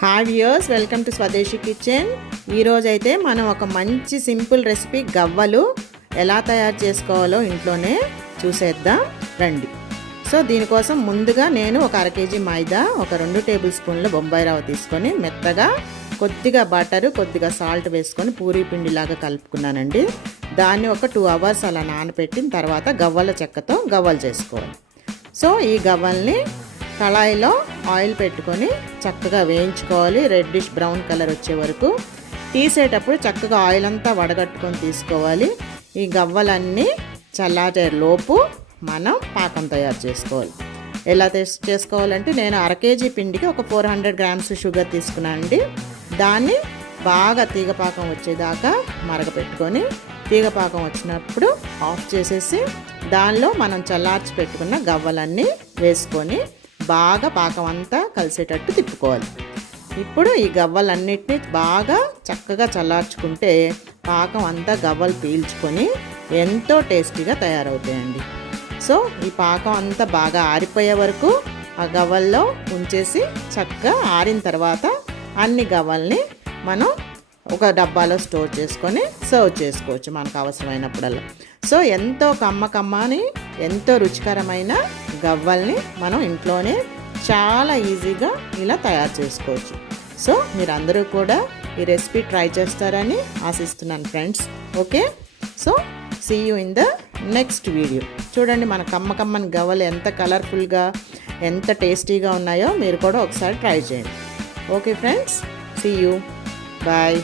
Hi viewers, welcome to స్వదేశీ kitchen. ఈరోజైతే మనం ఒక మంచి సింపుల్ రెసిపీ గవ్వలు ఎలా తయారు చేసుకోవాలో ఇంట్లోనే చూసేద్దాం రండి. సో దీనికోసం ముందుగా నేను ఒక 1/2 kg మైదా, ఒక 2 టేబుల్ స్పూన్ల బొంబాయి రవ్వ తీసుకొని మెత్తగా కొద్దిగా బటర్, కొద్దిగా సాల్ట్ వేసుకొని పూరీ పిండిలాగా కలుపుకున్నానండి. దాన్ని ఒక 2 hours అలా నానబెట్టిన తర్వాత గవ్వల చెక్కతో గవ్వలు చేసుకోవాలి. సో ఈ గవ్వల్ని కళాయిలో ఆయిల్ పెట్టుకొని చక్కగా వేయించుకోవాలి. రెడ్డిష్ బ్రౌన్ కలర్ వచ్చే వరకు. తీసేటప్పుడు చక్కగా ఆయిల్ అంతా వడగట్టుకొని తీసుకోవాలి. ఈ గవ్వలన్నీ చల్లారే లోపు మనం పాకం తయారు చేసుకోవాలి. ఎలా చేసుకోవాలంటే నేను 1/2 kg పిండికి ఒక 400 grams షుగర్ తీసుకున్నానండి. దాన్ని బాగా తీగపాకం వచ్చేదాకా మరగపెట్టుకొని తీగపాకం వచ్చినప్పుడు ఆఫ్ చేసేసి దానిలో మనం చల్లార్చి పెట్టుకున్న గవ్వలన్నీ వేసుకొని బాగా పాకం అంతా కలిసేటట్టు తిప్పుకోవాలి. ఇప్పుడు ఈ గవ్వలన్నిటినీ బాగా చక్కగా చల్లార్చుకుంటే పాకం అంతా గవ్వలు పీల్చుకొని ఎంతో టేస్టీగా తయారవుతాయండి. సో ఈ పాకం అంతా బాగా ఆరిపోయే వరకు ఆ గవ్వల్లో ఉంచేసి చక్కగా ఆరిన తర్వాత అన్ని గవ్వల్ని మనం ఒక డబ్బాలో స్టోర్ చేసుకొని సర్వ్ చేసుకోవచ్చు మనకు అవసరమైనప్పుడల్లా. సో ఎంతో కమ్మని ఎంతో రుచికరమైన గవ్వల్ని మనం ఇంట్లోనే చాలా ఈజీగా ఇలా తయారు చేసుకోవచ్చు. సో మీరందరూ కూడా ఈ రెసిపీ ట్రై చేస్తారని ఆశిస్తున్నాను friends. Okay, so see you in the next video. చూడండి మన కమ్మని గవ్వలు ఎంత కలర్ఫుల్గా ఎంత టేస్టీగా ఉన్నాయో మీరు కూడా ఒకసారి ట్రై చేయండి. Okay friends, see you, bye.